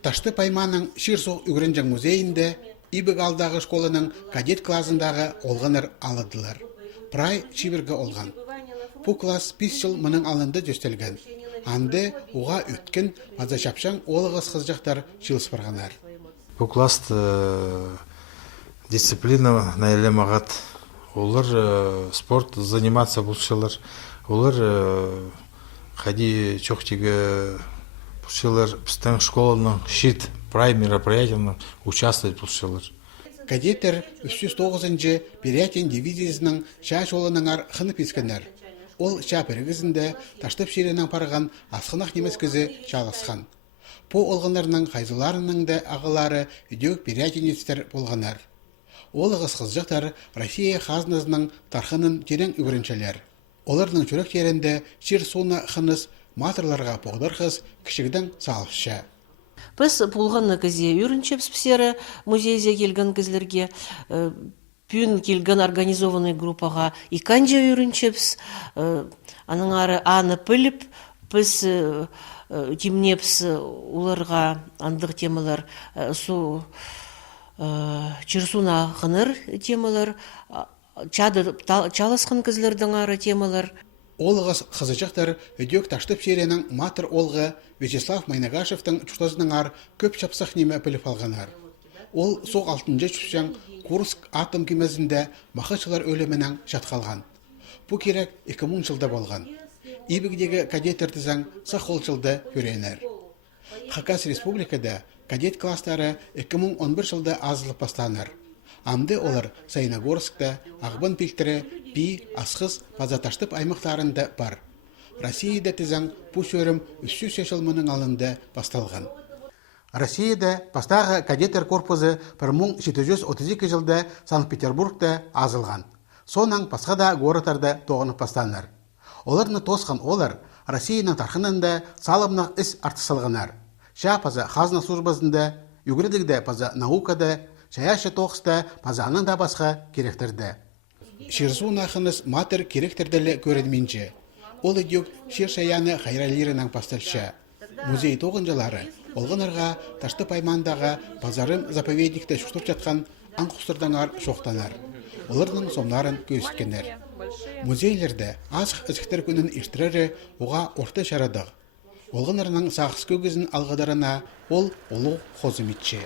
Ташты пайманың Ширсоқ үгірінжің музейінде Ибіг алдағы школының кадет классындағы олғаныр алыдылар. Прай чибіргі олған. Бұ класс 5 жыл мұның алынды дөстелген. Анды уға өткен маза шапшаң олығыз қызжақтар шылыс барғанар. Бұ класс дисциплина найлемағат. Олар спорт заниматься бұлшылар. Олар қади чоқтегі бұлшылар біздің школаның шит прай мероприятияның участвовать бұлшылар. Кадеттер 309-шы Перятин дивизиясының шаш олыныңар қынып ескенер. Ол шапірігізінде таштып шеренің парыған асқынақ немес көзі чалысқан. По олғынларының қайзыларының да ағылары үдеук Перятинецтер болғанар. Ол қызжықтар Россия қазынызының тархының терен үгіріншелер. Олардың чөрек терінде шер суына қыныз матырларға поғдар қыз кішігдің салықшы. Біз болғанны көзе үйрінчеп спсері музейзе келген кізлерге, пүн келген организованный группаға иканже үйрінчепс, аның ары аны піліп, біз темнепс оларға андық темалар су чырсуна ғыныр темалар, чалысқын кізлердің ары темалар. Олығыз қызычықтар өдек таштып шеренің матыр олғы Вячеслав Майнагашевтың чуштазының ар көп чапсақ неме піліп алғанар. Ол соқ 6-шы чүпшен Курск атом кемезінде мақышылар өліменің жатқалған. Бұ керек 2000 жылда болған. Ибігдегі кадеттердізің сақол жылда көренер. Хакас республикада кадет кластары 2011 жылда азылып бастаныр. Амды олар Саиногорскта, Ағбын пилтірі, Пи, Асқыз, Пазаташтып аймақтарында бар. Россияда тізің бұ сөрім 300 жылмының алынды басталған. Россияда бастағы кадеттер корпузы 1732 жылда Санкт-Петербургта азылған. Сонан басқа да горытарда тоғынып бастаныр. Оларны тосқан олар Россияның тархынында салымнық іс артысылғанар. Паза қазына службасында, үгірдігді паза наукада, шаяшы тоқыста пазаның да басқа керектерді. Шерсу нақыныз матыр керектерділі көрінменші. Ол өдек шер шаяны хайралерінің пастылшы. Музей тоғынжылары олғынырға ташты паймандағы пазарым заповедникті шұқтып жатқан аңқұстырдаңар шоқтанар. Олардың сомларын көзіткенер. Музейлерді азық ізіктер күнін ештірері оға орты шарадық. Олғынырының сағыз көгізін алғадарына ол олу қозыметші.